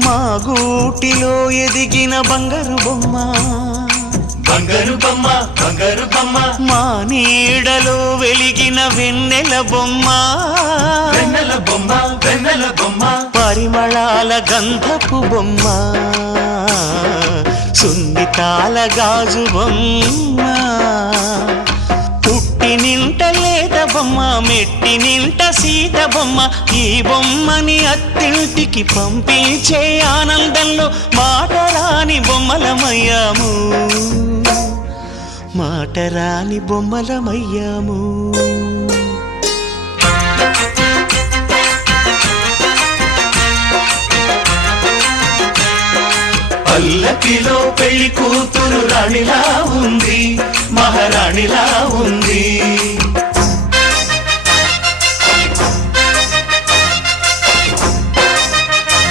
మా గూటిలో ఎదిగిన బంగారు బొమ్మ బంగారు బొమ్మ బంగారు బొమ్మ మా నీడలో వెలిగిన వెన్నెల బొమ్మ వెన్నెల బొమ్మ వెన్నెల బొమ్మ పరిమళాల గంధపు బొమ్మ సున్నితాల గాజు బొమ్మ పుట్టి నింట లేత బొమ్మ మెట్టి నింట సీత బొమ్మ ఈ బొమ్మని అత్తింటికి పంపించే ఆనందంలో మాటరాని బొమ్మలమయ్యాము మాటరాని బొమ్మలమయ్యాము పల్లకిలో పెళ్లి కూతురు రాణిలా ఉంది మహారాణిలా ఉంది